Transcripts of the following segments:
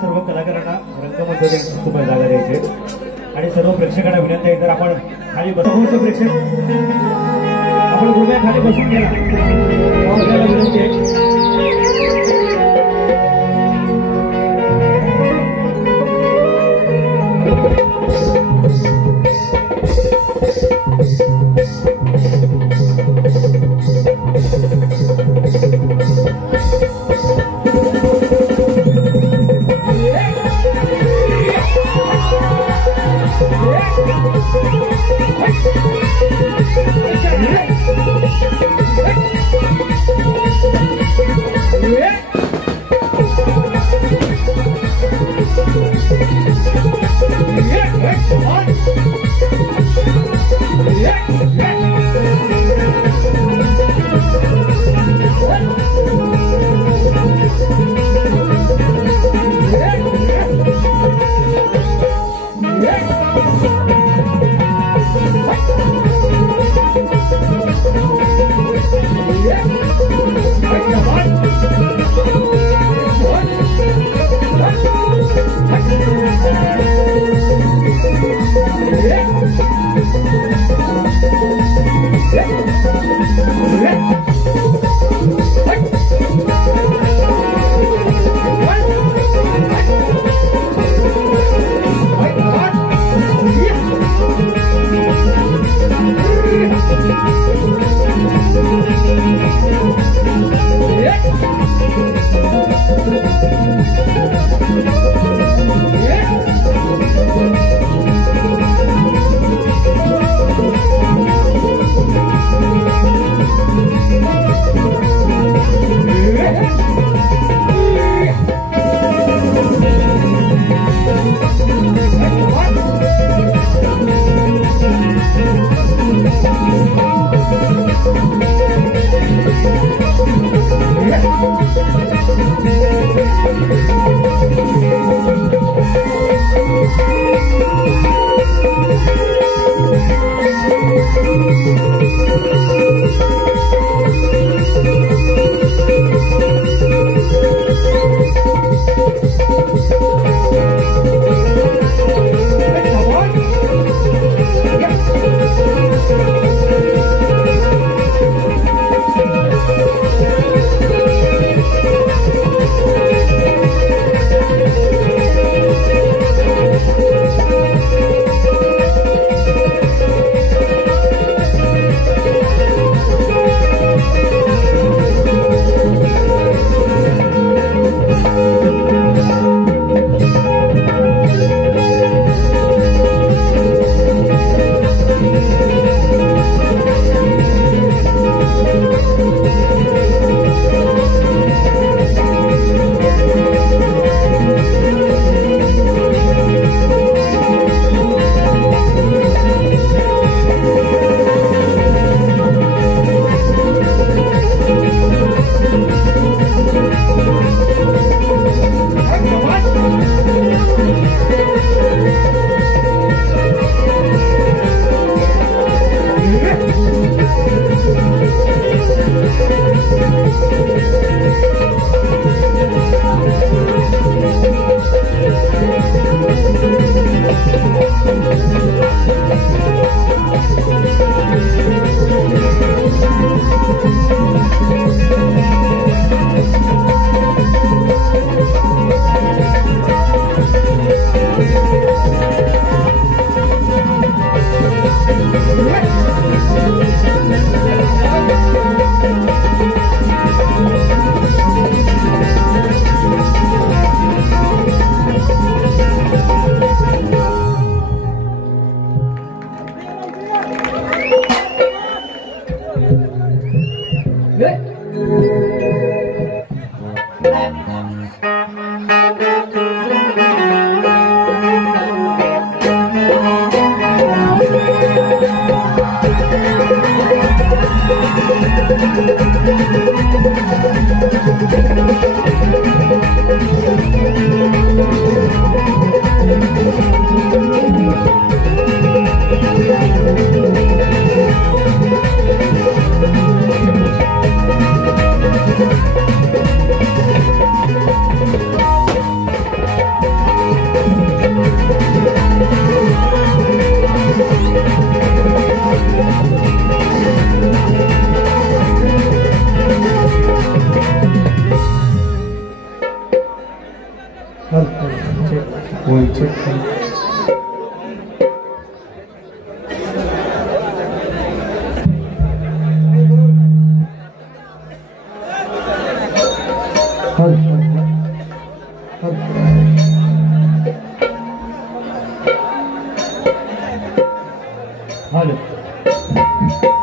सर्व कलाकारांना रंगमंचावर खूप जागा द्यायची आणि सर्व प्रेक्षकांना विनंती आहे, जर आपण खाली बसवतो प्रेक्षक आपण कृपया खाली बसून घ्या विनंती आहे.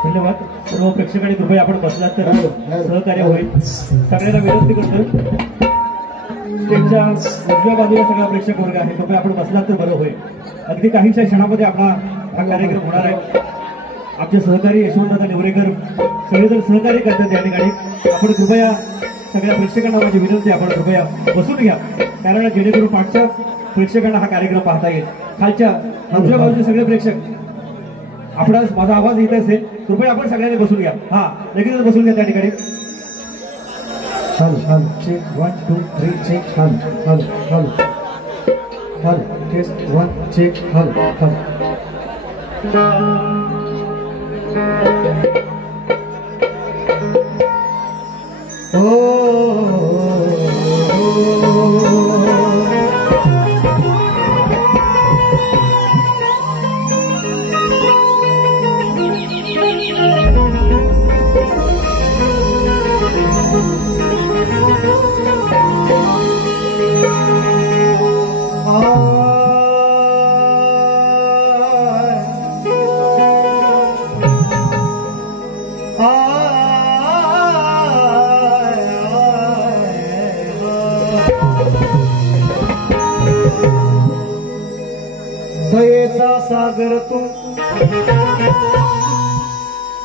धन्यवाद. सर्व प्रेक्षकांनी कृपया आपण बसलात तर सहकार्य होईल. सगळ्यांना विनंती करतो, स्टेजच्या उजव्या बाजूला सगळा प्रेक्षक वर्ग आहे, कृपया आपण बसलात तर बरं होईल. अगदी काहीशा क्षणामध्ये आपला हा कार्यक्रम होणार आहे. आमचे सहकारी यशवंतदादा नेवरेकर सगळेजण सहकार्य करतात या ठिकाणी. आपण कृपया सगळ्या प्रेक्षकांना माझी विनंती, आपण कृपया बसून घ्या, कारण जेणेकरून पाठच्या प्रेक्षकांना हा कार्यक्रम पाहता येईल. खालच्या आमच्या बाजूचे सगळे प्रेक्षक आपणास माझा आवाज येत असेल, कृपया आपण सगळ्यांनी बसून घ्या. हा लगेचच बसून घ्या त्या ठिकाणी. हल हल चेक 1 2 3 चेक हल हल हल हल टेस्ट 1 चेक हल हल. दयेचा सागर तू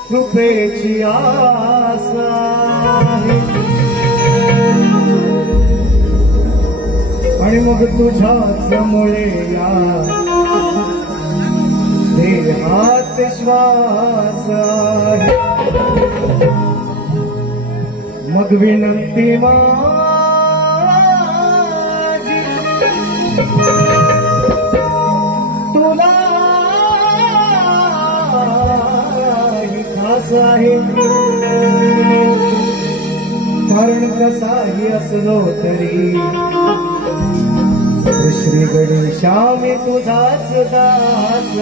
कृपेची आसा आणि मग तुझ्याच मुळे या देहात श्वास आहे. मग विनंती माझी तुला खास आहे, कारण कसाही असलो तरी श्री गणेशा मी तुझाच दास.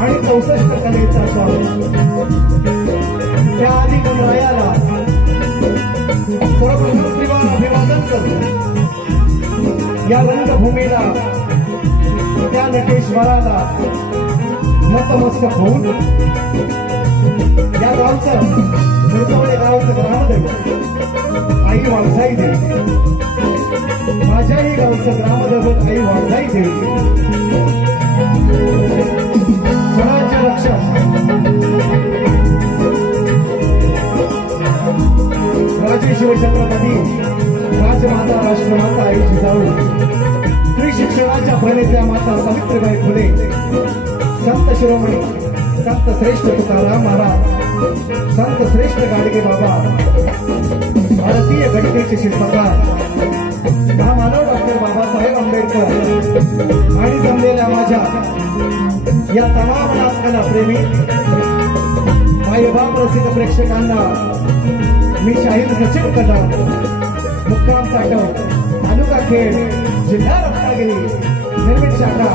आणि 64 कलेचा स्वामी त्या आधी गणरायाला सर्वप्रथम त्रिवार अभिवादन करतो. या रंगभूमीला त्या नटेश्वराला नतमस्तक होऊन या गावचं मुरकवडे गावचं ग्रामदैवत आई वाळसाई देवी, माझ्याही गावचं ग्रामदैवत आई वाळसाई देवी, स्वराज्य रक्षक राजे शिवछत्रपती राजमाता राष्ट्रमाता आई जिजाऊ, स्त्री शिक्षणाच्या प्रणेत्या माता सावित्रीबाई फुले, संत शिरोमणी संत श्रेष्ठ तुकाराम महाराज, संत श्रेष्ठ गाडगे बाबा, भारतीय घटनेचे शिल्पकार महामानव डॉक्टर बाबासाहेब आंबेडकर आणि जमलेल्या माझ्या या तमाम नाचकला प्रेमी मायबाप रसिक प्रेक्षकांना मी शाहीर सचिन कदम, मुक्काम साठव, तालुका खेड, जिल्हा रत्नागिरी, निर्मित शाखा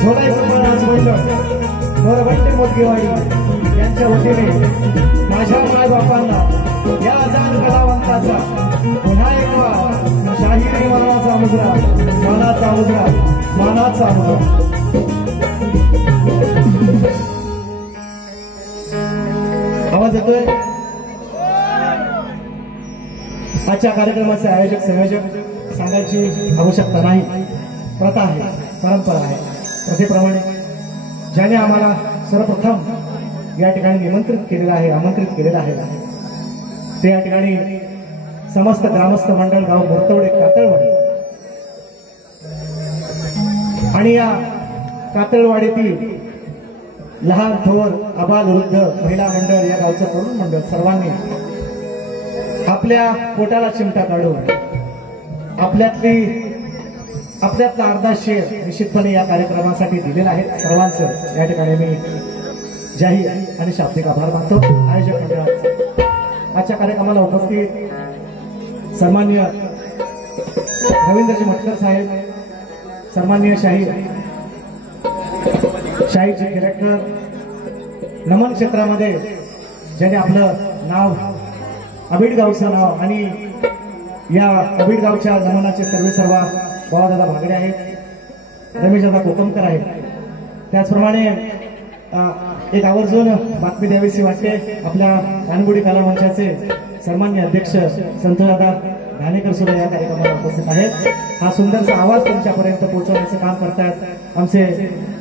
सोडाई नाच मंडळ मोरबट्टे मोदगेवाडी यांच्या वतीने माझ्या मायबापांना या आजाद कलावंताचा पुन्हा एकदा शाहीर मानाचा मुजरा, मानाचा मुजरा, मानाचा मुजरा. आवाज येतोय? आजच्या कार्यक्रमाचे आयोजक संयोजक सांगायची आवश्यकता नाही, प्रथा आहे, परंपरा आहे. प्रथेप्रमाणे ज्याने आम्हाला सर्वप्रथम या ठिकाणी निमंत्रित केलेलं आहे, आमंत्रित केलेलं आहे, या ठिकाणी समस्त ग्रामस्थ मंडळ गाव मुर्तवडे कातळवाडी आणि या कातळवाडीतील लहान थोर अबाल वृद्ध महिला मंडळ या गावचं तरुण मंडळ सर्वांनी आपल्या पोटाला चिमटा काढून आपल्यातला अर्धा शेर निश्चितपणे या कार्यक्रमासाठी दिलेला आहे. सर्वांचं या ठिकाणी मी जाहीर आणि शाब्दिक आभार मानतो. आयोजक मंडळाचा आजच्या कार्यक्रमाला उपस्थित सन्माननीय रवींद्रजी मटकर साहेब, सन्माननीय शाहीरजी डिरेक्टर, नमन क्षेत्रामध्ये ज्याने आपलं नाव अबीडगावचं नाव आणि या अबीडगावच्या नमनाचे सर्व बाबादादा भागडे आहेत, रमेशदादा कोकमकर आहेत. त्याचप्रमाणे एक आवर्जून बातमी द्यावीशी वाटते. आपल्या कानगुडी कला मंचाचे सन्माननीय अध्यक्ष संतोषदादा घाणेकर सुद्धा या कार्यक्रमाला उपस्थित आहेत. हा सुंदरसा आवाज तुमच्यापर्यंत पोहोचवण्याचं काम करतायत आमचे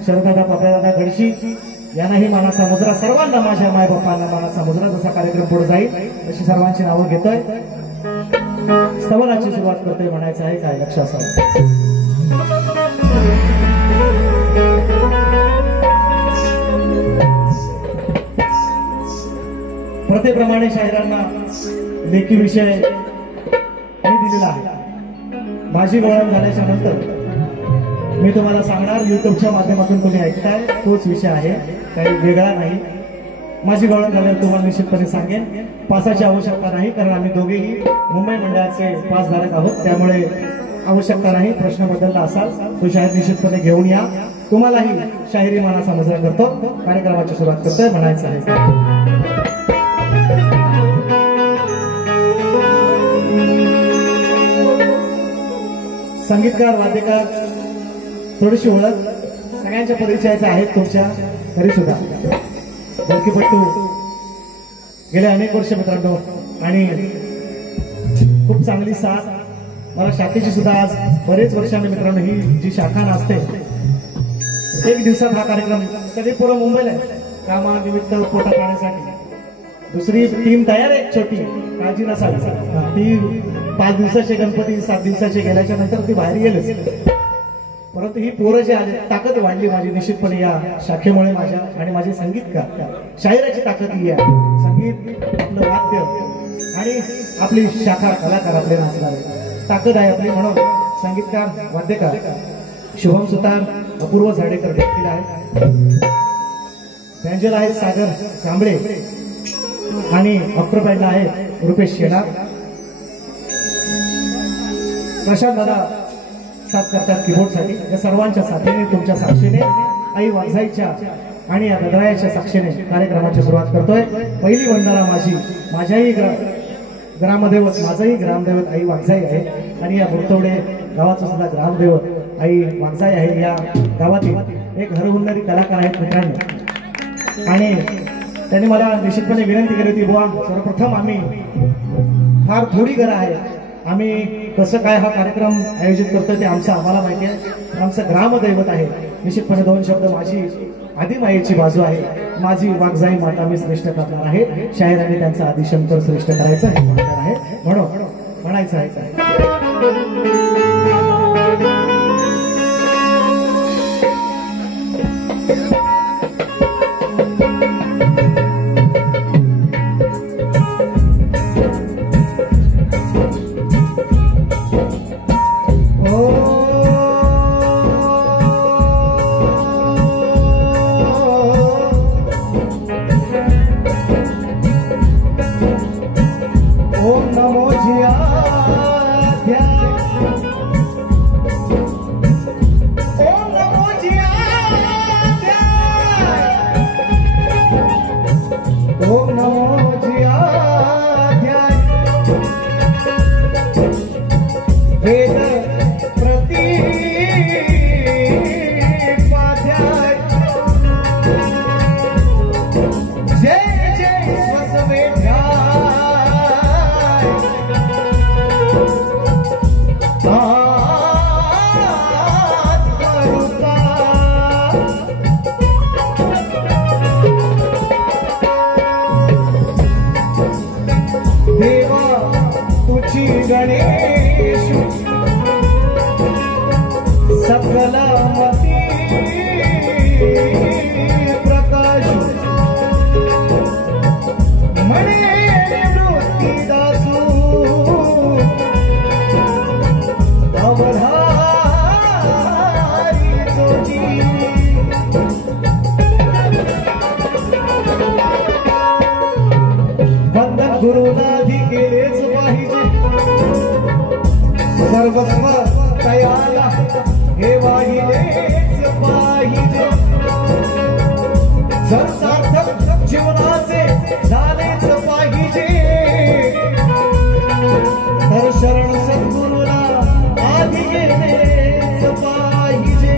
शरदादा पापडादादा गडशी. यांनाही मानाचा मुजरा, सर्वांना माझ्या मायबापांना मानाचा मुजरा. जसा कार्यक्रम पुढे जाईल तशी सर्वांची नावं घेतोय. स्तवनाची सुरुवात करतोय म्हणायचं आहे काय लक्ष असावं. प्रथेप्रमाणे शाहिरांना लेखी विषय मी दिलेला आहे. माझी गवळण झाल्याच्या नंतर मी तुम्हाला सांगणार, युट्यूबच्या माध्यमातून तुम्ही ऐकताय तोच विषय आहे, काही वेगळा नाही. माझी गवळण झाल्यावर तुम्हाला निश्चितपणे सांगेन. पासाची आवश्यकता नाही, कारण आम्ही दोघेही मुंबई मंडळाचे पासधारक आहोत, त्यामुळे आवश्यकता नाही. प्रश्न बदलला असाल तो शाहीर निश्चितपणे घेऊन या. तुम्हालाही शाहिरी मानाचा मुजरा करतो. कार्यक्रमाची सुरुवात करतोय म्हणायचं आहे. संगीतकार, वाद्यकार, थोडीशी ओळख सगळ्यांच्या परिचयाच्या आहेत तुमच्या, तरी सुद्धा ढोलकीपट्टू गेले अनेक वर्ष मित्रांनो, आणि खूप चांगली साथ मला शाखेची सुद्धा आज बरेच वर्षांनी मित्रांनो. ही जी शाखा असते एक दिवसात हा कार्यक्रम कधी पुरं मुंबईला कामानिमित्त पोटा पाण्यासाठी दुसरी टीम तयार आहे, छोटी काळजी नसावी. ती 5 दिवसाचे गणपती 7 दिवसाचे गेल्याच्या नंतर ती बाहेर गेलेच, परंतु ही पोरं जी आली ताकद वाढली माझी निश्चितपणे या शाखेमुळे. माझ्या आणि माझे संगीतकार, शाहिराची ताकद ही आहे. संगीत आपलं वाद्य आणि आपली शाखा कलाकार आपले नाचणारे ताकद आहे आपली. म्हणून संगीतकार, वाद्यकार शुभम सुतार, अपूर्व झाडेकर देखील आहेत. बँजल आहेत सागर कांबळे आणि ऑक्टोपॅडला आहेत रुपेश शेलार. प्रशांत दादा साथ करतात कीबोर्डसाठी. या सर्वांच्या साथीने, तुमच्या साक्षीने, आई वाघजाईच्या आणि या गजरायाच्या साक्षीने कार्यक्रमाची सुरुवात करतोय. पहिली वंदना माझ्याही ग्रामदैवत, माझंही ग्रामदैवत आई वाघजाई आहे, आणि या मुर्तवडे गावाचं सुद्धा ग्रामदैवत आई वाघजाई आहे. या गावातील एक घरहुन्नरी कलाकार आहेत मित्रांनो, आणि त्यांनी मला निश्चितपणे विनंती केली होती, बुवा सर्वप्रथम आम्ही फार थोडी घरं आहे, आम्ही कसं काय हा कार्यक्रम आयोजित करतोय ते आम्हाला माहिती आहे. आमचं ग्रामदैवत आहे. निश्चितपणे 2 शब्द माझी आदिमायेची बाजू आहे. माझी वाघजाई माता मी श्रेष्ठ करणार आहे. शाहिरांनी त्यांचा आदिशंकर श्रेष्ठ करायचं हे म्हणणार आहे, म्हणून म्हणायचं आहे. श्री गणेश सकलमती प्रकाश मणे निवृत्ती दासू अवधारी जोजी वंदन गुरुनाधी केलेच पाहिजे सर्वस्व तयाला हे वाहिलेच पाहिजे जर सार्थक जीवनाचे झालेच पाहिजे तर शरण सद्गुरूला आधी गेलेच पाहिजे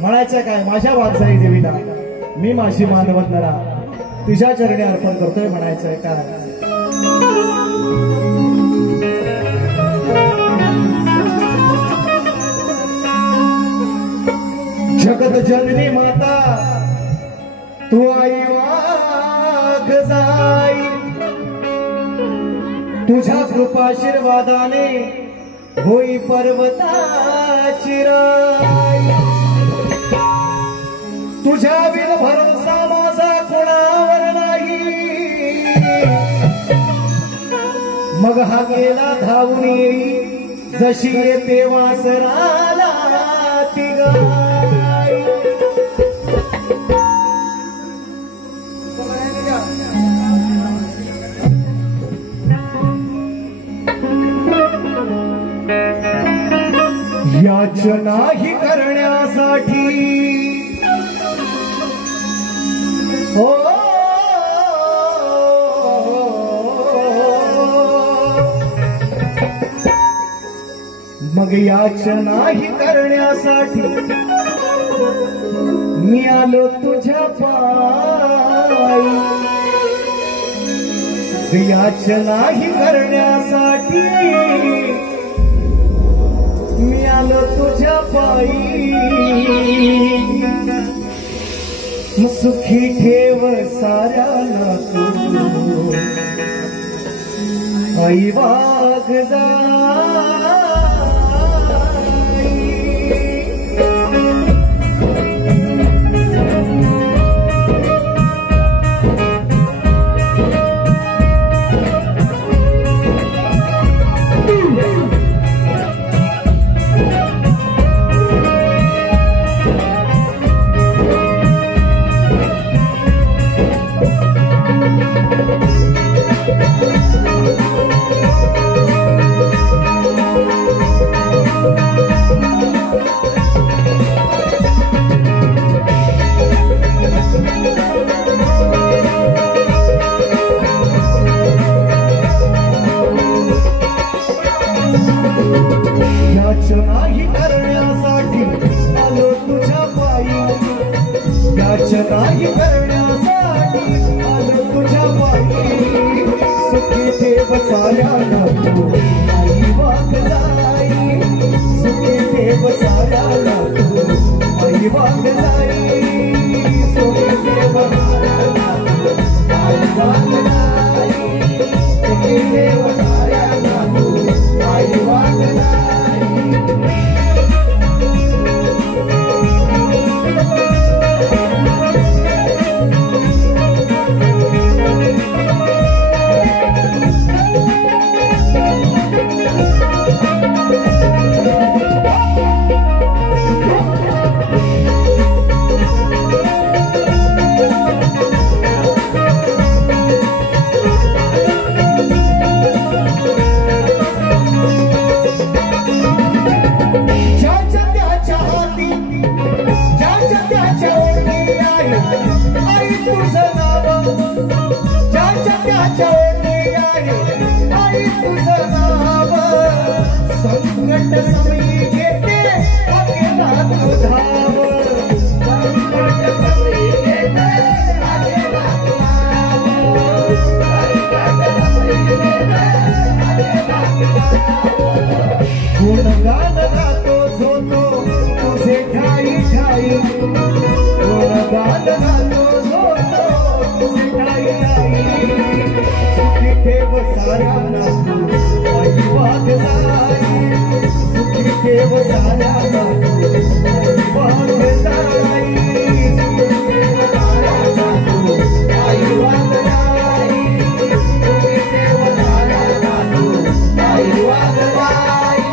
म्हणायचं काय माझ्या वागसाई देवीला मी माझी मानवंदना तुझ्या चरणी अर्पण करतोय म्हणायचंय काय जगत जननी माता तू आई वाघ जाई तुझ्या कृपाशीर्वादाने होई पर्वताची राई तुझ्या विन भरोसा माझा कोणावर नाही मग हा गेला धावून येई जशी येते वासराला ती गाय याचनाही करण्यासाठी हो मग याचनाही करण्यासाठी मी आलो तुझ्या पायी याचनाही करण्यासाठी मी आलो तुझ्या पायी सुखी ठेव साऱ्याला तू आई वाघ याचनाही करण्यासाठी आलो तुझ्या पायी याचनाही करण्यासाठी आलो तुझ्या पायी सुखी ठेव साऱ्याला तू आई वाघ जाई सुखी ठेव साऱ्याला तू आई वाघ जाई सुखी ठेव साऱ्याला तू आई वाघ जाई सुखी ठेव साऱ्याला तू आई वाघ जाई वाघ जाई सुखी ठेव साऱ्यांना वाघ जाई सुखी ठेव साऱ्यांना आई वाघ जाई सुखी ठेव साऱ्यांना आई वाघ जाई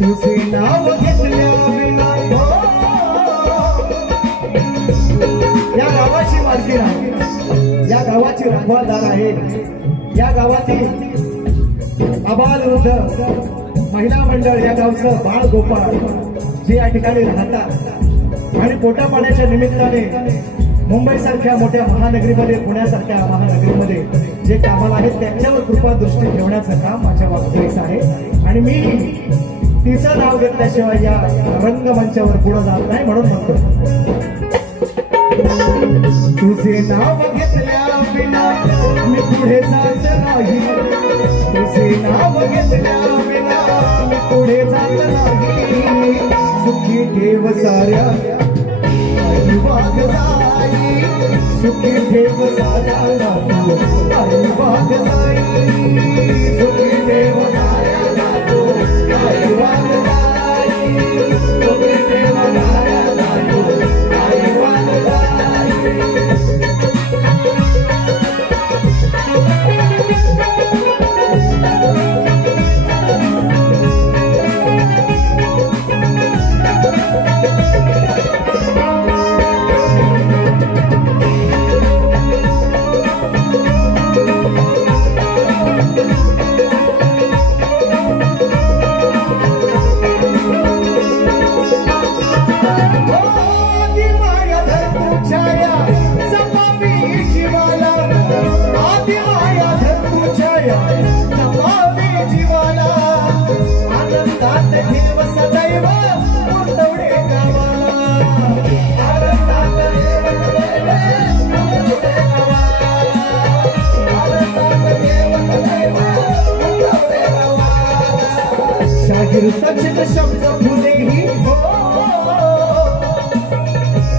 तुझे नाव घेतल्या विना या गावाची मालकीण आहे या गावाची रखवालदार आहे या गावातील आबाल वृद्ध महिला मंडळ या गावचं बाळ गोपाळ जे या ठिकाणी राहतात आणि पोटा पाण्याच्या निमित्ताने मुंबई सारख्या मोठ्या महानगरीमध्ये पुण्यासारख्या महानगरीमध्ये जे कामाला आहेत त्यांच्यावर कृपा दृष्टी ठेवण्याचं काम माझ्या वागणुकीचं आहे आणि मी तिचं नाव घेतल्याशिवाय या रंगमंचावर पुढे जात नाही म्हणून म्हणतो तुझे नाव घेतल्या विना मी पुढे जात नाही तुझे नाव घेतल्या विना मी पुढे जात नाही सुखी ठेव साऱ्या वाघ जाई सुखी ठेव साऱ्या वाघ जाई सुखी ठेव साऱ्या आई वाघ जाई सुखी ठेव साऱ्या आई वाघ जाई जागीर सचिन शब्द फुले ही हो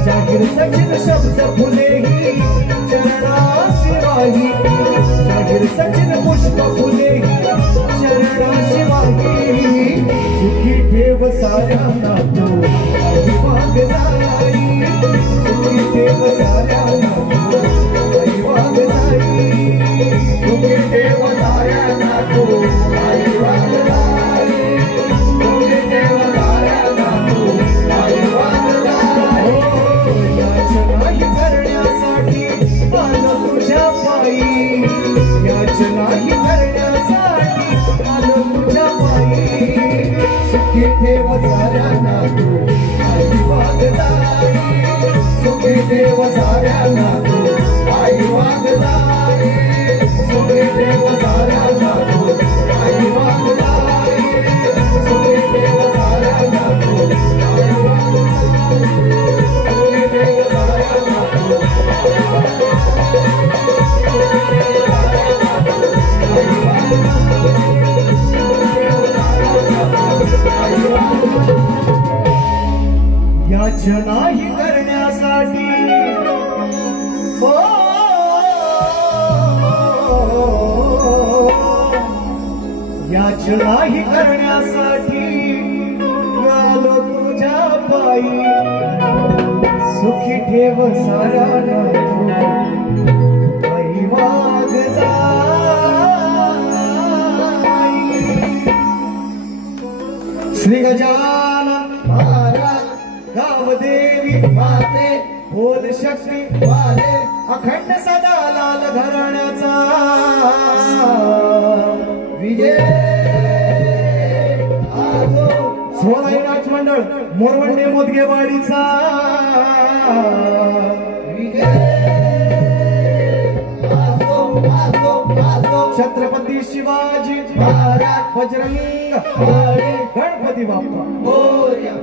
जागीर सचिन शब्द फुले ही चरणाशिवाही जागीर सचिन पुष्प फुले ही चरणाशिवाही सुखी ठेव साऱ्यांना तो आई वाघ जाई सुखी ठेव साऱ्यांना तो आई वाघ जाई सुखी ठेव साऱ्यांना तो आई वाघ जाई करण्यासाठी आलो तुझ्या पायी याचनाही करण्यासाठी आलो तुझ्या पायी सुखी ठेव साऱ्यांना तू आई वाघ जाई सुखी ठेव साऱ्यांना तू आई वाघ जाई सुखी ठेव साऱ्यांना तू आई वाघ जाई सुखी ठेव साऱ्यांना तू आई वाघ जाई सुखी ठेव साऱ्यांना तू याचनाही करण्यासाठी हो याचनाही करण्यासाठी आलो तुझ्या पायी सुखी ठेव साऱ्यांना आई वाघ जाई श्री गजानन महाराज गावदेवी माते बोल शक्ती वाले अखंड सदा लाल घराण्याचा विजय आजो सोलाई नाच मंडळ मोरवंडे मोदगेवाडीचा छत्रपती शिवाजी महाराज बजरंग गणपती बाप्पा मोरया.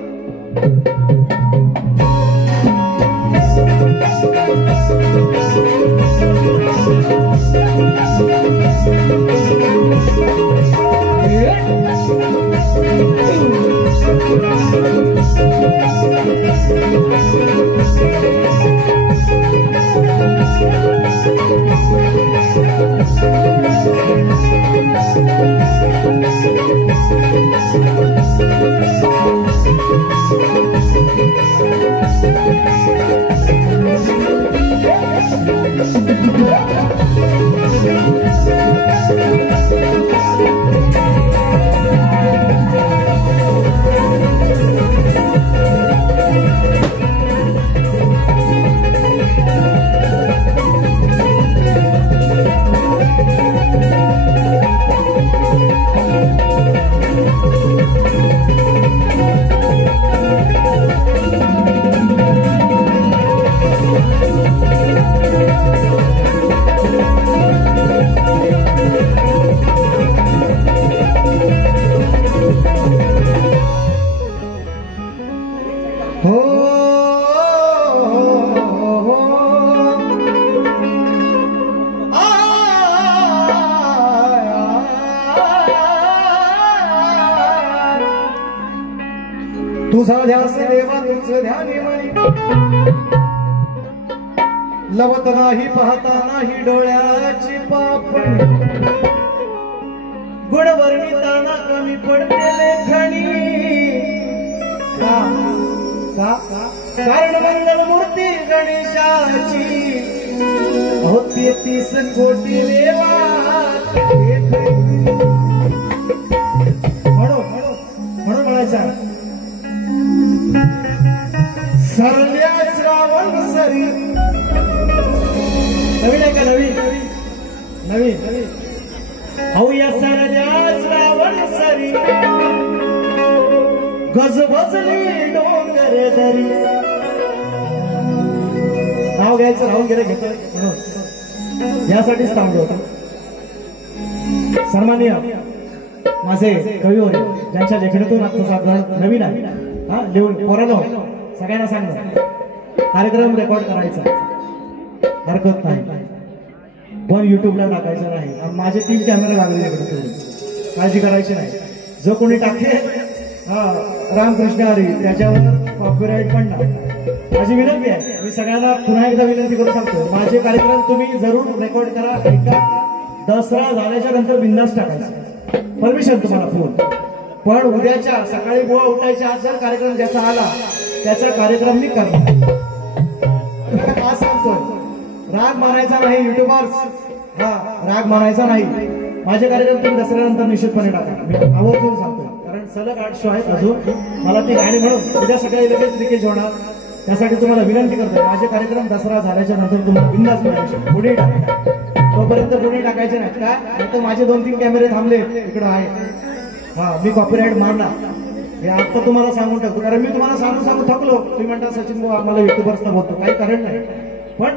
तुझा ध्यास देवा तुझ ध्यानी मनी लवत नाही पाहता नाही डोळ्याची पापणी गुणवर्णिताना कमी पडते लेखणी कारण मंगल मूर्ती गणेशाची होती 30 कोटी देवा म्हणून म्हणायचा सरल्या श्रावण सरी नवीन आहे का नवीन या सरल्या श्रावण सरी गजबजली डोंगर दरी नाव घ्यायचं राहून गेलं घेतो यासाठीच थांबलो होतो. सन्माननीय माझे कवी होते ज्यांच्या लेखनातून आता नवीन आहे हा लिहून पोरांनो सगळ्यांना सांगणार कार्यक्रम रेकॉर्ड करायचा हरकत नाही पण युट्यूबला टाकायचं नाही. माझे 3 कॅमेरे लागले काळजी करायची नाही. जो कोणी टाके रामकृष्ण हरी त्याच्यावर कॉपीराईट पण नाही. माझी विनंती आहे मी सगळ्यांना पुन्हा एकदा विनंती करून सांगतो माझे कार्यक्रम तुम्ही जरूर रेकॉर्ड करा. ऐका दसरा झाल्याच्या नंतर बिंदास टाकायचं परमिशन तुम्हाला फोन. पण उद्याच्या सकाळी बुवा उठायच्या आज जर कार्यक्रम ज्याचा आला त्याचा कार्यक्रम मी करणार. आज सांगतोय राग मानायचा नाही युट्यूबर्स राग मानायचा नाही. माझे कार्यक्रम तुम्ही दसऱ्यानंतर निश्चितपणे टाका मी आवर्जून सांगतो कारण सलग 8 शो आहेत अजून मला ती गाणी म्हणून उद्या सकाळी लगेच लिकेज होणार. त्यासाठी तुम्हाला विनंती करतोय माझे कार्यक्रम दसरा झाल्याच्या नंतर तुम्हाला बिंदास मिळायचे पुढे टाका. तोपर्यंत पुढे टाकायचे नाहीत काय नाही तर माझे 2-3 कॅमेरे थांबले इकडं आहे मी कॉपीराईट मारणार हे आता तुम्हाला सांगून टाकतो कारण मी तुम्हाला सांगून थकलो. तुम्ही म्हणता सचिन भाऊ आम्हाला युट्यूबर्सना बोलतो काही कारण नाही पण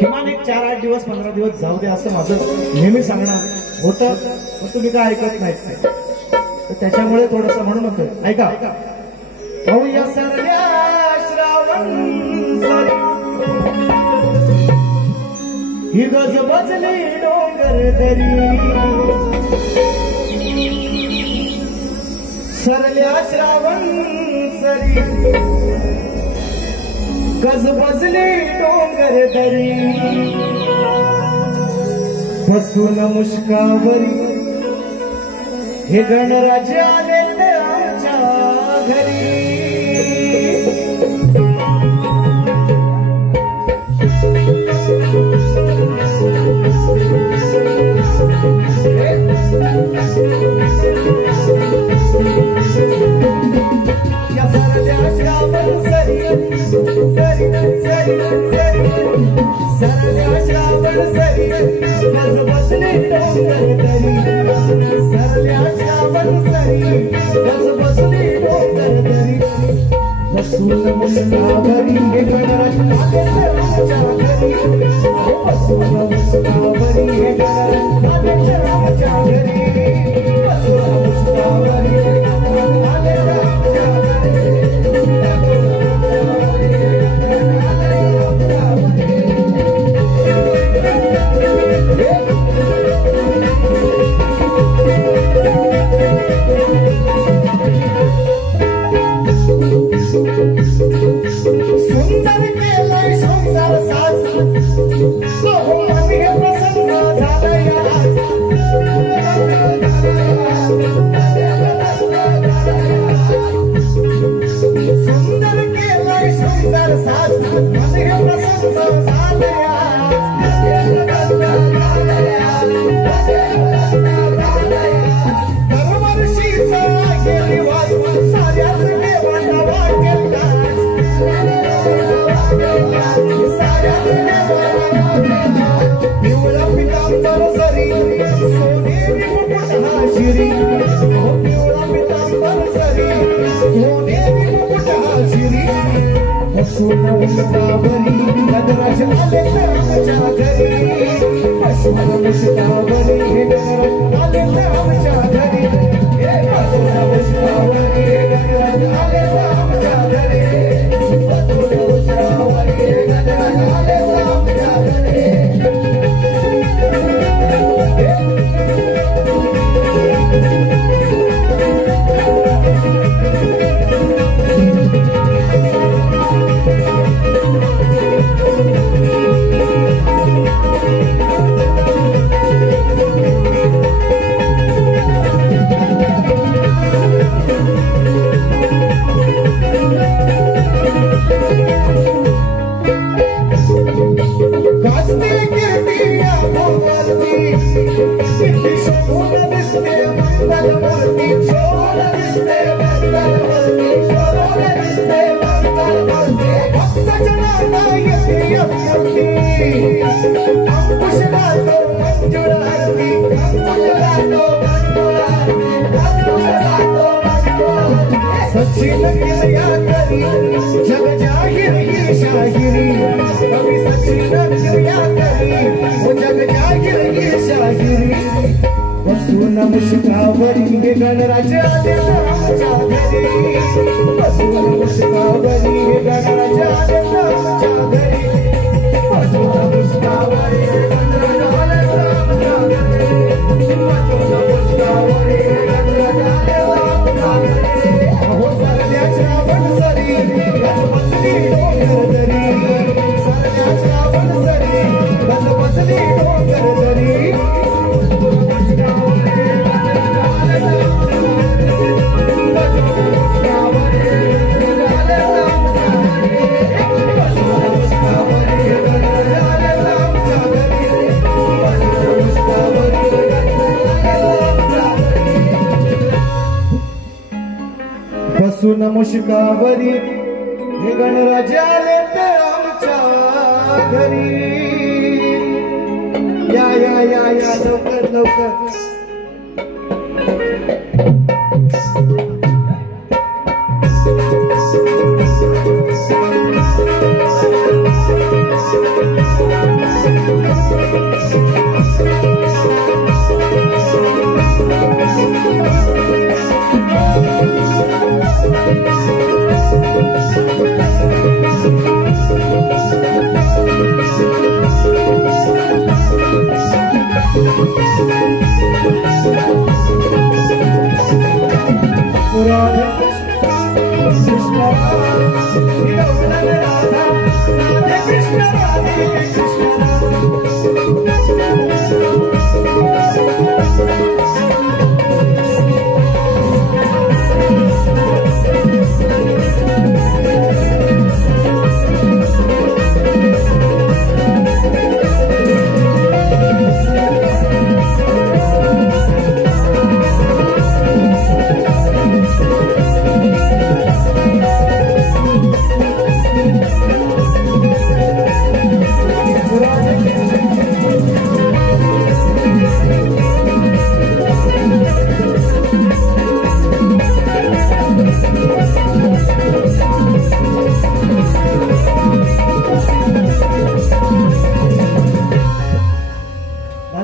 किमान एक 4-8 दिवस 15 दिवस जाऊ दे असं माझं नेहमी सांगणार होतं पण तुम्ही काय ऐकत नाहीत तर त्याच्यामुळे थोडंसं म्हणून होतं. ऐका या सरल्या श्रावण ही गजबजली डोंगर दरी सरल्या श्रावण सरी गजबजली डोंगर दरी बसून मुष्कावरी हे गणराजे आले आमच्या घरी. सरल्या श्रावण सरी गजबजली डोंगर दरी सरल्या श्रावण सरी गजबजली बसून मुस्कावरी हे गणराज आले रामच्या घरी बसून मुस्कावरी हे गणराज आले रामच्या घरी बसून मुस्कावरी हे गणराज आले रामच्या सुंदर केलंय सुंदर साज मन हे प्रसन्न झालंय आज सुंदर केलंय सुंदर साज मन हे प्रसन्न झालंय दरवर्षीचा गेली वाज साऱ्याच देवांना वाटेल पिवळा पितांबर सरी सोनेरी मुकुट हा शिरी पिवळा पितांबर सरी सोनेरी मुकुट हा शिरी बसून मुस्कावरी गणराज आले रामच्या घरी बसून मुस्कावरी हे गणराज आले रामच्या घरी बसून मुस्कावरी हे गणराज आले रामच्या घरी बसून मुस्कावरी हे गणराज आले रामच्या घरी गाजते कीर्तिया भोवती किती शोभून दिसते मंगलमूर्ती शोभून दिसते मंगलमूर्ती शोभून दिसते मंगलमूर्ती भक्तजनांना येते स्फूर्ती अंकुश घालतो मंजुळ आरती अंकुश घालतो मंजुळ आरती अंकुश घालतो मंजुळ सचिन किरया करी जग जाहीर ही शाहिरी कवी सचिन किरया करी जग जाहीर ही शाहिरी बसून मुस्कावरी हे गणराज आले रामच्या घरी बसून मुस्कावरी हे गणराज आले रामच्या घरी बसून मुस्कावरी हे गणराज आले रामच्या घरी बसून मुस्कावरी हे गणराज आले रामच्या घरी हो सरल्याच्या वनसरी गजबजली डोंगर दरी सरल्याच्या वनसरी गजबजली डोंगर दरी बसून मुस्कावरी हे गणराज आले आमच्या घरी या या या या लवकर लवकर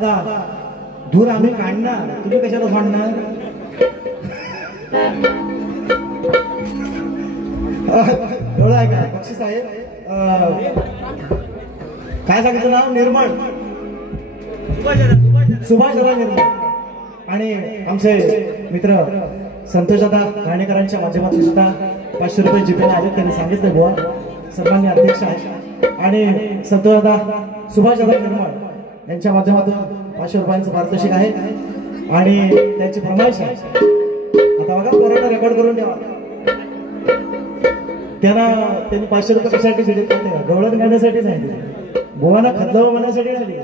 दादा धूर आम्ही काढणार, तुम्ही कशाला सोडणार? एवढं आहे का बक्षीस आहे? काय सांगितलं नाव? निर्मळ, सुभाष दादा निर्मळ. आणि आमचे मित्र संतोष दादा घाणेकरांच्या माध्यमातून सुद्धा 500 रुपये जिंकायला आले. त्यांनी सांगितलं बुवा सर्वांनी अध्यक्ष आहे. आणि संतोष दादा सुभाष दादा निर्मळ यांच्या माध्यमातून 500 रुपयांचं पारितोषिक आहे. आणि त्यांची फरमाईश आहे. आता बघा पोरांना रेकॉर्ड करून ठेवा. त्यांनी 500 रुपये कशासाठी दिले? गवळण काढण्यासाठी नाही दिले, बुवांना खतलावा म्हणण्यासाठी नाही दिले,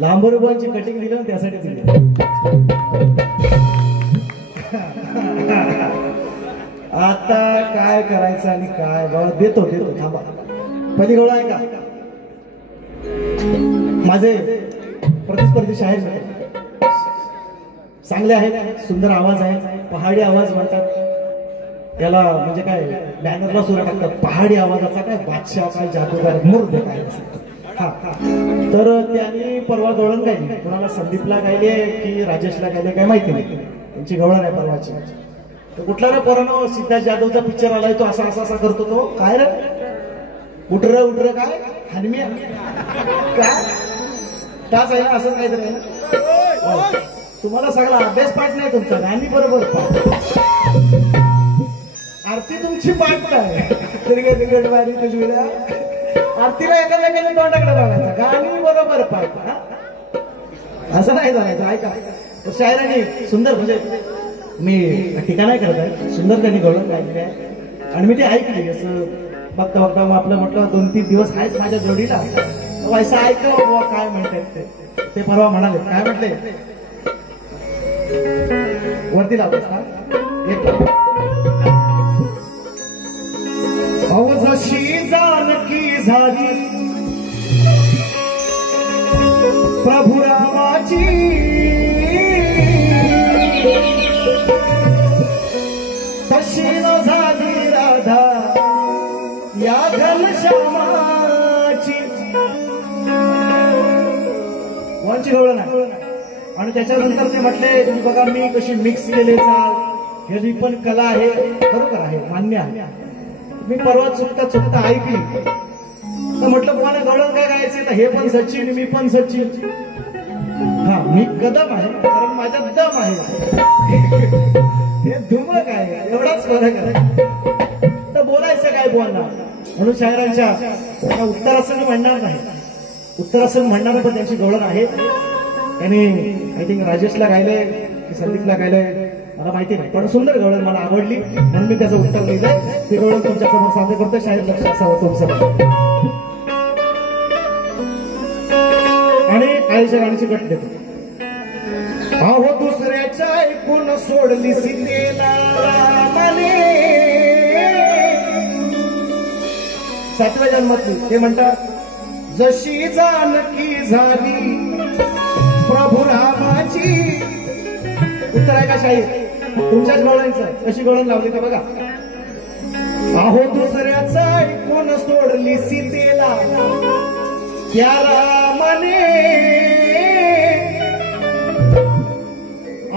लांबोरी बुवांची कटिंग दिली त्यासाठी दिली. आता काय करायचं आणि काय बाबा देतो थांबा. पहिली गवळ आहे का? माझे प्रतिस्पर्धी शाहीर चांगले आहेत, सुंदर आवाज आहे, पहाडी आवाज म्हणतात त्याला. म्हणजे काय बॅनरला सुद्धा टाकतात पहाडी आवाजाचा, काय बादशाह, काय जादूगार, मूर्ख काय. हा तर त्यांनी परवा गवळण गायली. कोणाला संदीपला गायली की राजेशला गायली काय माहिती नाही, त्यांची गवळण आहे परवाची. तर कुठला रे पोरानो सिद्धार्थ जाधवचा पिक्चर आलाय, तो असा असा असा करतो तो. काय रे उठर उठर काय हनमिया काय तास आहे ना, असं काहीतरी आहे. तुम्हाला सगळा अभ्यास पाठ नाही तुमचा, गाणी बरोबर पाठ. आरती तुमची पाठ काय आरतीला एकामेकाने तोंडाकडे बघायचा, गाणी बरोबर पाठ. असं नाही करायचं. ऐका शायरांनी सुंदर, म्हणजे मी टीका नाही करत आहे, सुंदर त्यांनी गवळण गायली आहे. आणि मी ते ऐकली. असं बघता बघता मग आपलं म्हटलं 2-3 दिवस आहेत माझ्या जोडीला, असं ऐकलं बाबा काय म्हणतात ते परवा म्हणाले. काय म्हटले? वरती लावतोस का? जशी जानकी झाली प्रभु रामाची, तशी न झाली राधा या घनश्यामाची. कोणची गवळण आहे? आणि त्याच्यानंतर ते म्हटले तुम्ही बघा मी कशी मिक्स केले चाल, ह्याची पण कला आहे, खरोखर आहे, मान्य आहे. मी परवा चुकता ऐकली तर म्हटलं तुम्हाला गवळण काय गायचे? तर हे पण सचिन, मी पण सचिन. हा मी कदम आहे कारण माझ्यात दम आहे. हे धुमळ काय, एवढाच फरक आहे. तर बोलायचं काय बोलणार? म्हणून शायरांच्या उत्तरासन म्हणणार नाही, उत्तरासन म्हणणार पण त्यांची गवळण आहे. त्यांनी आय थिंक राजेशला गायलंय की संदीपला गायलंय मला माहिती नाही, पण सुंदर गवळण मला आवडली म्हणून मी त्याचं उत्तर लिहिलंय. ते गवळण तुमच्या समोर सादर करतोय. शाहीर लक्ष असावं तुमचं. आणि काळीच्या गाण्याची गट देतो. अहो दुसऱ्याच्या ऐकून सोडली सीतेला रामाने, 7व्या जन्मातली. ते म्हणतात जशी जानकी झाली प्रभु रामाची. उत्तर आहे का शाहीर? तुमच्याच गवळणीचं. कशी गवळण लावली का बघा. अहो दुसऱ्याचं ऐकून सोडली सीतेला त्या रामाने,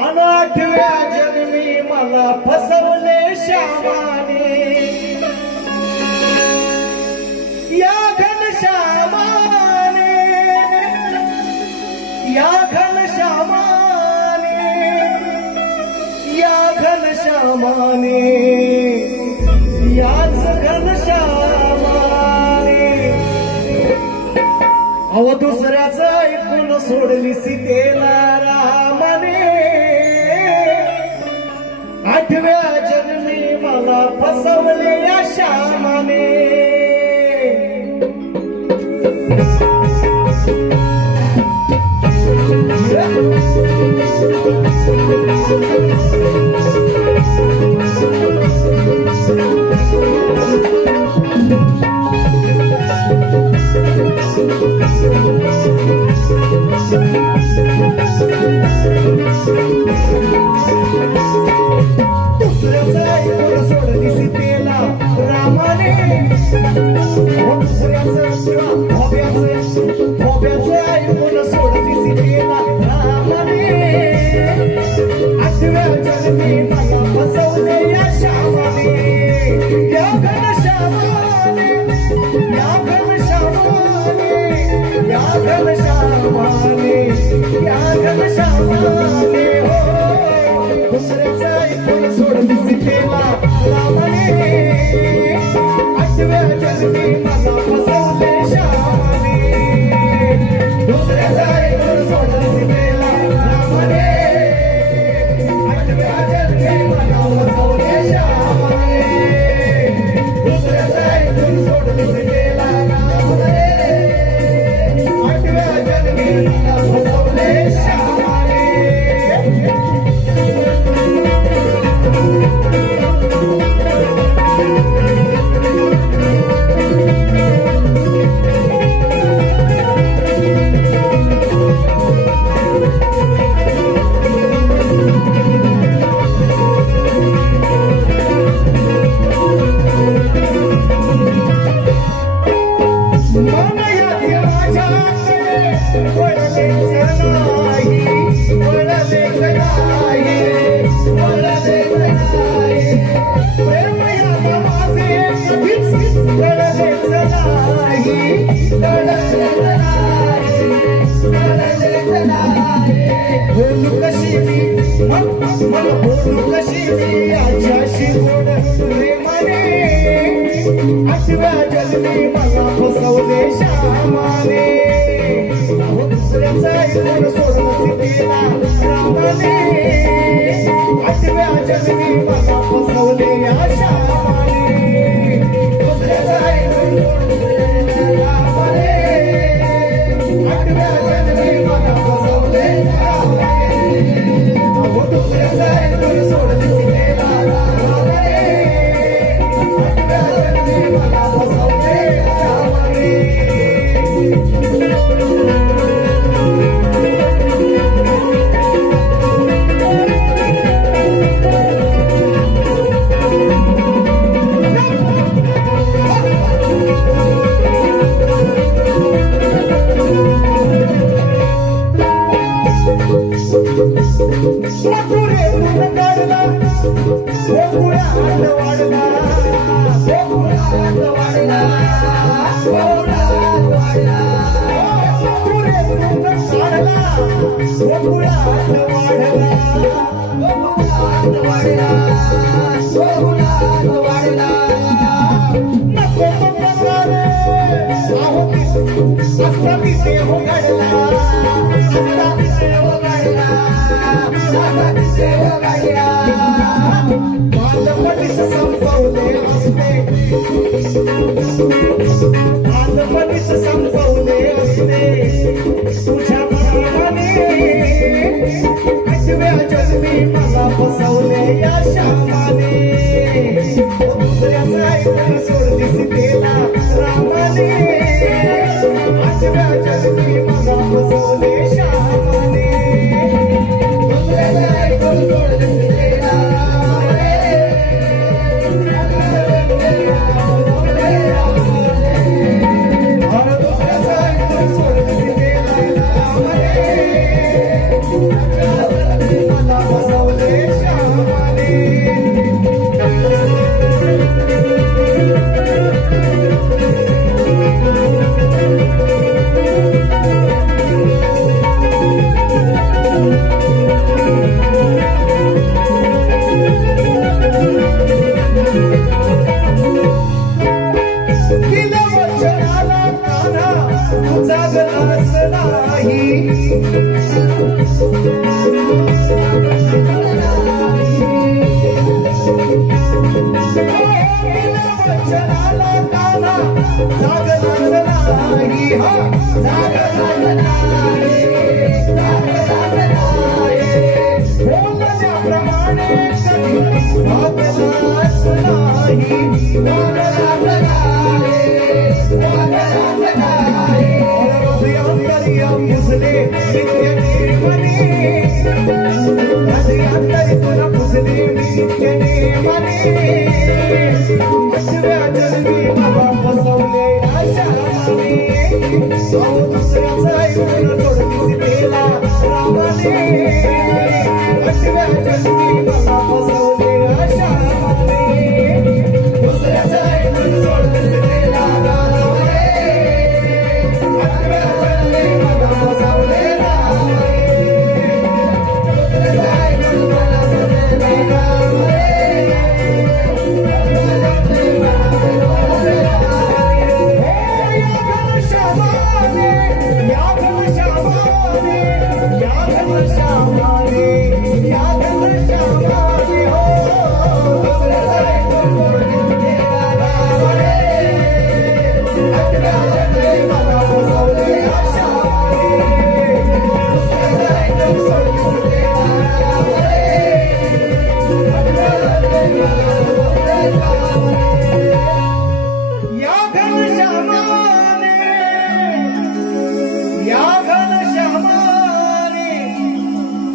अन 8व्या जन्मी मला फसवले श्यामाने. या घनश्यामाने, या घनश्यामाने, या घनश्यामाने, याच घनश्यामाने. अहो दुसऱ्याचं ऐकून सोडली सीतेला रामाने, 8व्या जन्मी मला फसवले या श्यामाने. दुसऱ्याचं ऐकून सोडली सीतेला रामाने, दुसऱ्याचं भोब्याचं ऐकून सोडली सीतेला बोलू कशी मी मला बोलू कशी मी आजच्याशी गोड प्रेमाने आठव्या जन्मी मला फसवले श्यामाने दुसऱ्याचा ऐकून सोडून सीतेला रामाने आठव्या जन्मी मला फसवले या श्यामाने दुसऱ्याचा ऐकून रामाने आठव्या जन्मी मला फसवले श्यामाने दुसऱ्याचा ऐकून सोडून सीतेला रामाने आठव्या जन्मी मला फसवले श्यामाने संपवले असते तुझ्या मनाने आठव्या जन्मी मला फसवले या श्यामाने दुसऱ्याचा ऐकून सोडली सीतेला रामाने आठव्या जन्मी मला फसवले श्यामाने दुसऱ्याचा ऐकून सोडली सीतेला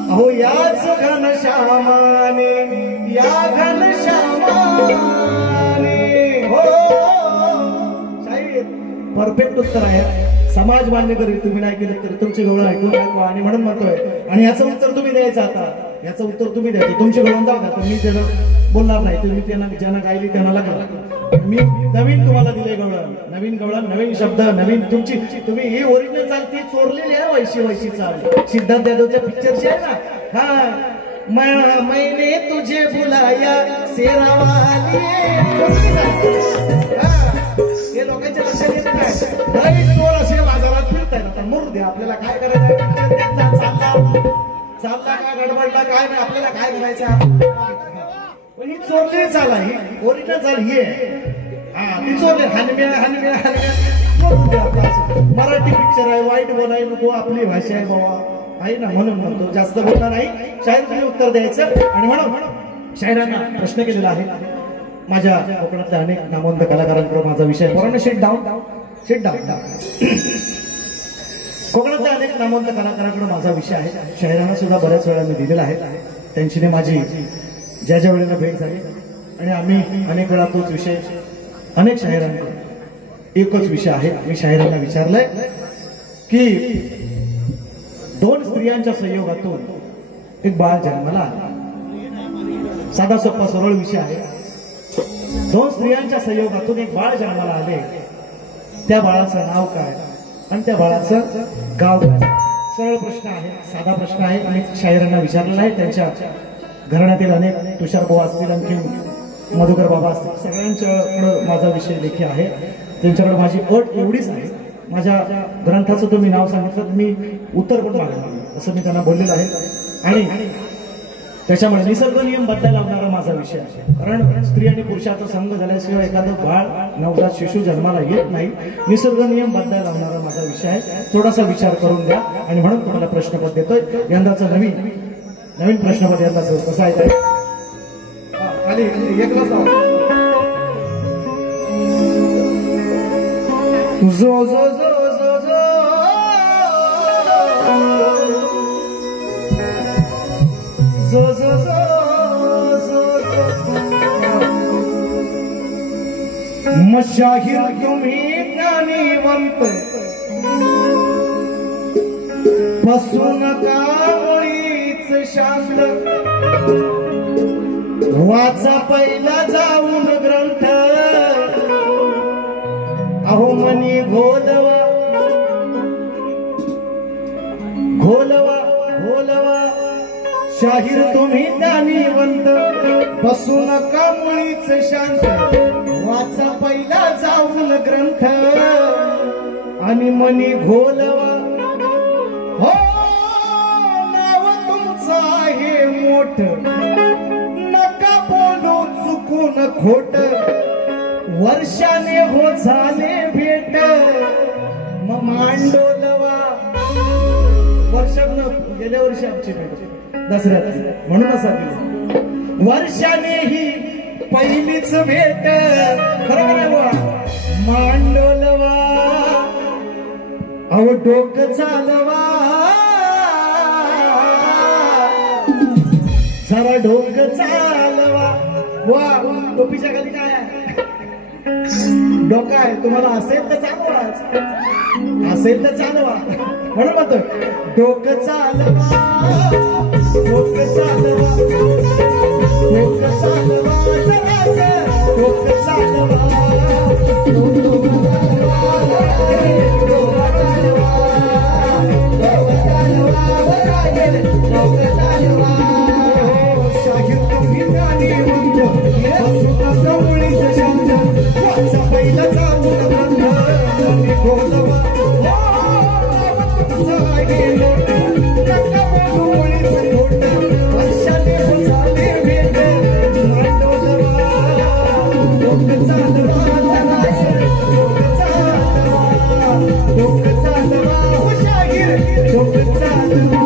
अहो याच घनश्यामाने या घनश्यामाने हो शाहीर परफेक्ट उत्तर आहे. समाज मान्य करेल तुम्ही नाही केलं तर तुमची गवळण ऐकून आणि म्हणून म्हणतोय. आणि याचं उत्तर तुम्ही द्यायचं. आता याचं उत्तर तुम्ही द्यायचं. तुमची गवळण जाऊ द्या. तुम्ही त्याला बोलणार नाही. तुम्ही त्यांना ज्यांना गायली त्यांना लागला मी नवीन तुम्हाला दिले गवळण, नवीन गवळण, नवीन शब्द, नवीन तुम्ही ही ओरिजिनल चाल ती चोरलेली आहे. वैशी चाल सिद्धार्थ जाधवच्या पिक्चरची आहे ना. हा मैंने तुझे बुलाया शेरावाली, हे लोकांच्या लक्षात येत नाही. चोर असे बाजारात फिरताय ना, तर मुरू द्या, आपल्याला काय करायचं. चालला का गडबडला काय नाही, आपल्याला काय करायचं. ही चोरली चाल आहे, ही ओरिजिनल चाल ही आहे. ती चोरली हनम्या मराठी पिक्चर आहे, वाईट बोलाय नको, आपली भाषा आहे बाबा आहे ना, म्हणून म्हणतो. जास्त बोलणार नाही, शायर तुम्ही उत्तर द्यायचं. आणि म्हणून शायरांना प्रश्न केलेला आहे. माझ्या कोकणातल्या अनेक नामवंत कलाकारांकडे माझा विषय. पोरांना सिट डाऊन. कोकणातल्या अनेक नामवंत कलाकारांकडे माझा विषय आहे. शायरांना सुद्धा बऱ्याच वेळा मी दिलेला आहे. त्यांची माझी ज्या वेळेला भेट झाली आणि आम्ही अनेक वेळा तोच विषय अनेक शायरांकडे एकच विषय आहे. मी शायरांना विचारलंय की 2 स्त्रियांच्या संयोगातून एक बाळ जन्माला आला. साधा सोपा सरळ विषय आहे. 2 स्त्रियांच्या संयोगातून एक बाळ जन्माला आले. त्या बाळाचं नाव काय आणि त्या बाळाचं गाव काय. सरळ प्रश्न आहे, साधा प्रश्न आहे. अनेक शायरांना विचारलेला आहे. त्यांच्या घराण्यातील अनेक तुषार भाऊ असतील, आणखी मधुकर बाबा असतील, सगळ्यांच्याकडे माझा विषय देखील आहे. त्यांच्याकडे माझी अट एवढीच आहे, माझ्या ग्रंथाचं तुम्ही नाव सांगितलं मी उत्तर पण मागणार असं मी त्यांना बोललेलं आहे. आणि त्याच्यामुळे निसर्ग नियम बदलायला लावणारा माझा विषय आहे. कारण स्त्री आणि पुरुषाचा संघ झाल्याशिवाय एखादं बाळ नवजात शिशु जन्माला येत नाही. निसर्ग नियम बदलायला लावणारा माझा विषय आहे. थोडासा विचार करून द्या. आणि म्हणून तुम्हाला प्रश्नपत्र देतोय. यंदाचं नवीन प्रश्नपत्र यंदाचं कसं आहे खाली एकलाच जो जो जो जो जो जो जो जो मशाहीर तुम्ही ज्ञानीवंत फसू नका मुळीच शांत. वाचा पहिला जाऊन ग्रंथ अहो मनी घोलवा घोलवा घोलवा. शाहीर तुम्ही ज्ञानीवंत बसू नका मुळीच शांत. वाचा पहिला जाऊन ग्रंथ आणि मनी घोलवा. हो नाव तुमचं आहे मोठ, नका बोलू चुकून खोट. वर्षाने हो झाले भेट मग मांडोलवा. वर्षानं गेल्या वर्षी आमची भेट दसऱ्यात म्हणून असा वर्षाने ही पहिलीच भेट. खरं बघा मांडोलवा अहो डोकं चालवा. जरा डोकं चालवा. वा टोपीच्या खाली काय आहे? डोका आहे. तुम्हाला असेल तर चालवा, असेल तर चालवा. म्हणून म्हणतो डोकं चालवा डोकं चालवा डोकं चालवा. डोकं चालवा शाहीर तुम्ही ज्ञानीवंत बसू नका मुळीच शांत. वाचा पहिला जाऊन ग्रंथ घोलवा. नका बोलू मुळीच खोट. वर्षाने हो झाले भेट मांडोलवा. डोकं चालवा डोकं चालवा डोकं चालवा. हो शाहीर डोकं चालवा.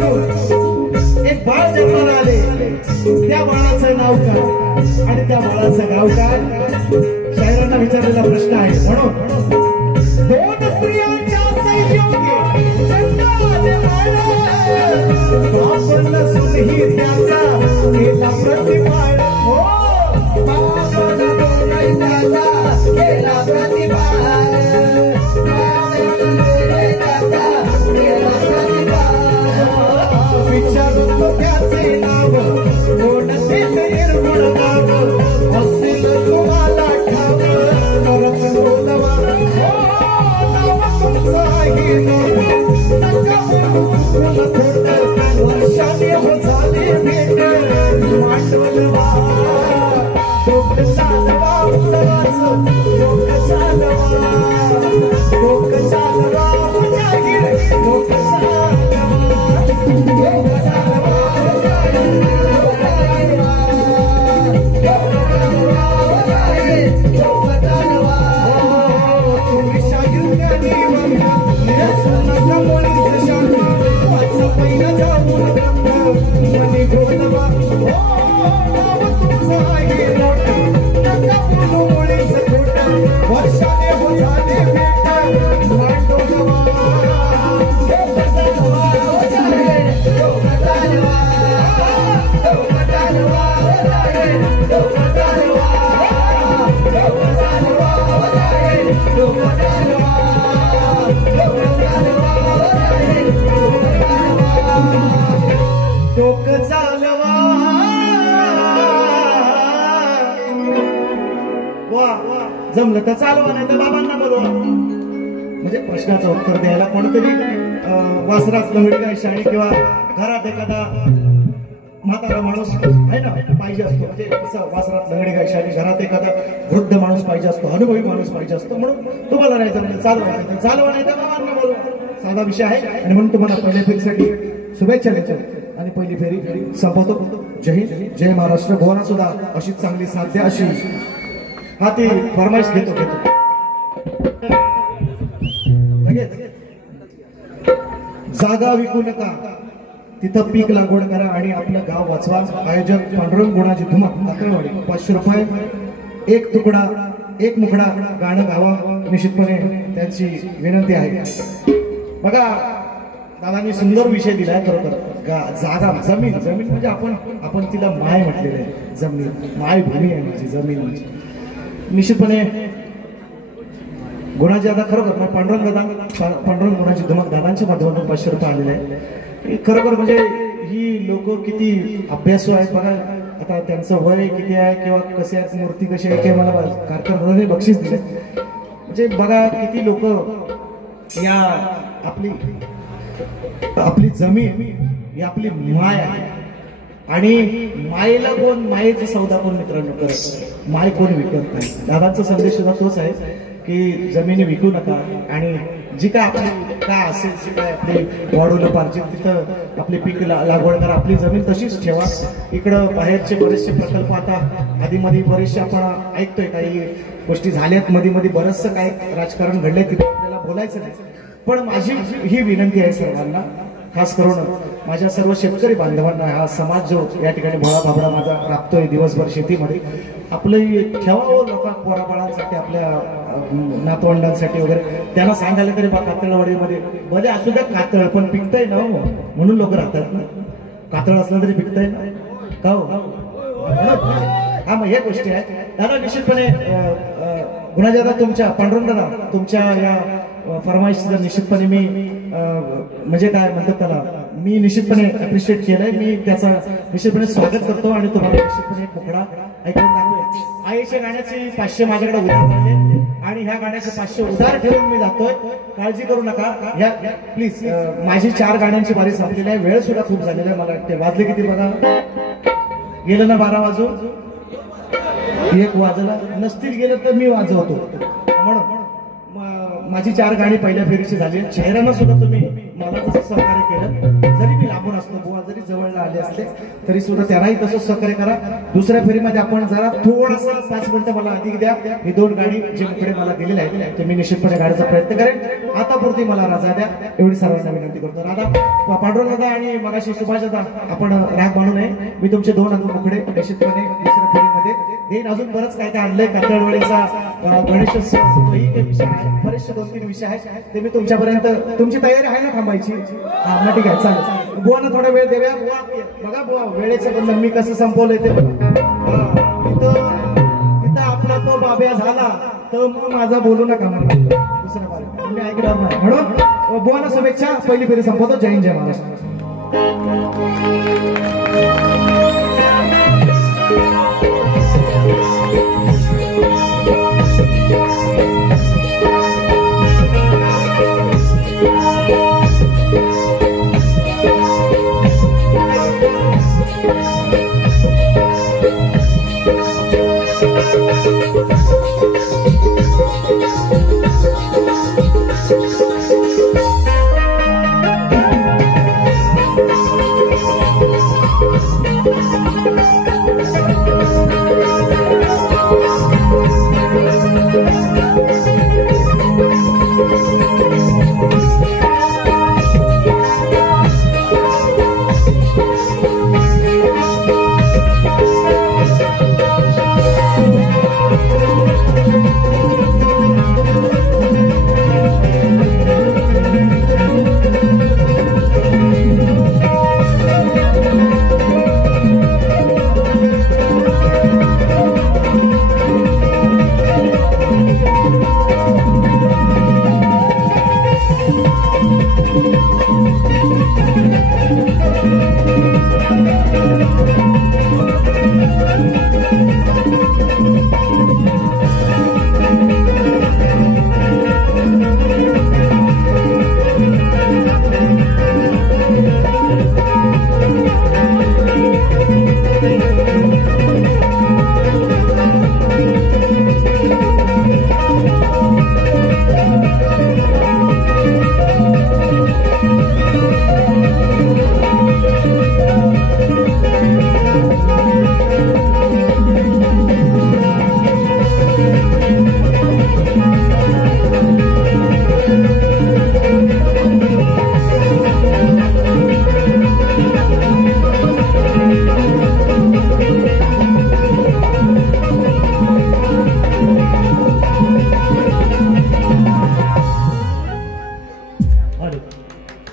मधून एक बाळ जन्माला आले, त्या बाळाचं नाव काय आणि त्या बाळाचं गाव काय? शायरांना विचारलेला प्रश्न आहे. म्हणून दोन स्त्रियांच्या संयोगी जन्माले बाळ, बापन सुनही त्याचा केला प्रतिपाळ. हो बापन दोनही त्याचा केला प्रतिपाळ, विचारून त्याचे नाव कोणते निर्गुण नाव असेल तुम्हाला ठाव तरच बोलवा. नाव तुमचं आहे वर्षाने हो झाले भेट मांडवलवा. डोक चालवा उत्सवाचं डोक चालवा, डोक चालवा जाहीर डोक चालवा, डोक चालवा डोक चालवा. तुम्ही शायुज्ञानी बघा निरसन कमळीचं शांत वाचा पहिला जाऊन ब्रह्म मनी गोलवा. नाव तुमचं आहे मोठं नका बोलू मुळीचं खोटं वर्षाने हो झाले भेट मांडवलवा. डोक चालवा डोक चालवा डोक चालवा डोक चालवा डोक चालवा डोक चालवा डोक चालवा. वा जमलं तर चालवा नाही तर बाबांना बोलवा. म्हणजे प्रश्नाचं उत्तर द्यायला कोणतरी वासरात लंगडी गायची आणि किंवा घरात एखादा म्हातारा माणूस आहे ना पाहिजे असतो. म्हणजे कसं वासरात लंगडी गायची आणि घरात एखादा वृद्ध माणूस पाहिजे असतो, अनुभवी माणूस पाहिजे असतो. म्हणून तुम्हाला नाही जमलं चालवायचं तर चालवा नाही तर बाबांना बोलवा. साधा विषय आहे आणि म्हणून तुम्हाला पहिल्या फेरीसाठी शुभेच्छा देतो आणि पहिली फेरी संपवतो. जय हिंद जय महाराष्ट्र. भुवना सुद्धा अशीच चांगली साध्य अशी हा ती फरमाईश घेतो. जागा विकू नका, तिथं पीक लागवड करा आणि आपलं गाव वाचवा. आयोजक पांडुरंग गुणाजी धुमक कातळवाडी. 500 रुपये. एक तुकडा एक मुकडा गाणं गावा निश्चितपणे त्यांची विनंती आहे. बघा दादांनी सुंदर विषय दिलाय. खरोखर जागा जमीन जमीन म्हणजे आपण तिला माय म्हटलेलं आहे. जमीन माय भूमी आहे म्हणजे जमीन म्हणजे निश्चितपणे गुणाजी दादा खरोखर पांडुरंग गुणाजी धुमक दादांच्या माध्यमातून 500 रुपये आलेले आहे. खरोखर म्हणजे ही लोक किती अभ्यासू आहेत बघा. आता त्यांचं वय किती आहे किंवा कसे आहेत, मूर्ती कशी आहे किंवा मला कारखान्याने बक्षीस दिले. म्हणजे बघा किती लोक या आपली जमीन ही आपली माय आहे आणि मायेला कोण मायेचा सौदा कोण मित्रांनो करत, माय कोण विकत नाही. दादांचा संदेश सुद्धा तोच आहे की जमिनी विकू नका आणि जी काय आपली काय असेल जी काय आपली वाढवलं पाहिजे तिथं आपली पीक लागवड करा. आपली जमीन तशीच ठेवा. इकडं बाहेरचे बरेचसे प्रकल्प आता आधीमध्ये बरेचसे आपण ऐकतोय, काही गोष्टी झाल्यात मध्ये बरचसं काय राजकारण घडलंय तिथे आपल्याला बोलायचं नाही. पण माझी ही विनंती आहे सर्वांना, खास करून माझ्या सर्व शेतकरी बांधवांना, हा समाज जो या ठिकाणी भोळा भाबडा माझा राबतोय दिवसभर शेतीमध्ये, आपलं ठेवावं लोकांना पोराबाळांसाठी आपल्या नातवंडांसाठी वगैरे त्यांना सांगायला तरी बा कातळवाडीमध्ये भले असू द्या कातळ पण पिकतंय ना म्हणून लोक राहतात ना. कातळ असलं तरी पिकतंय ना का हो? हा मग या गोष्टी आहेत. दादा निश्चितपणे गुणाजी दादा तुमच्या पांडुरंग दादा तुमच्या या फरमाईशचा निश्चितपणे मी म्हणजे काय म्हणतात त्याला मी निश्चितपणे अप्रिशिएट केलंय. मी त्याचा निश्चितपणे स्वागत करतो आणि तुम्हाला निश्चितपणे एक मुखडा ऐकून दाखवूया. आईच्या गाण्याचे 500 माझ्याकडे उधार पडले आणि ह्या गाण्याचे 500 उधार ठेवून मी जातोय. काळजी करू नका. ह्या प्लीज माझी 4 गाण्यांची बारी संपलेली आहे. वेळ सुद्धा खूप झालेला आहे. मला वाटते वाजले किती बघा, गेलं ना 12 वाजून 1 वाजला. नसतील गेलं तर मी वाजवतो. म्हणून माझी 4 गाणी पहिल्या फेरीची झाली. चेहऱ्यानं सुद्धा तुम्ही मला जसं सहकार्य केलं, जरी मी लांबून असतो, बुवा जरी जवळला आले असले तरी सुद्धा त्यांनाही तसंच सहकार्य करा. दुसऱ्या फेरीमध्ये आपण जरा थोडासा 5 मिनिटं मला अधिक द्या. ही 2 गाडी जे पुढे मला दिलेले आहेत ते मी निश्चितपणे गाडीचा प्रयत्न करेन. आता पुरती मला राजा द्या एवढी सर्वांना विनंती करतो. दादा, पांडुरंग दादा आणि मगाशी सुभाष दादा, आपण राग मानू नये. मी तुमचे 2 मुकडे निश्चितपणे दुसऱ्या फेरीमध्ये देईन. अजून बरंच काय काय आणलंय, कातळवडीचा गणेशोत्सव, विषय आहे, बरेचसे 2-3 विषय आहेत ते मी तुमच्यापर्यंत. तुमची तयारी आहे ना थांबायची? हा, मग ठीक आहे, चालेल. बुवांना थोडा वेळ देऊया. बुवा बघा, बुवा वेळेचं बंधन मी कसं संपवलंय ते. तिथं आपला तो बाब्या झाला तर मग माझा बोलू नका मला दुसऱ्या बारे मी ऐकणार नाही. म्हणून बुवांना शुभेच्छा. पहिली फेरी संपवतो. जय हिंद, जय महाराष्ट्र.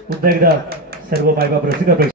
पुन्हा एकदा सर्व मायबाप रसिक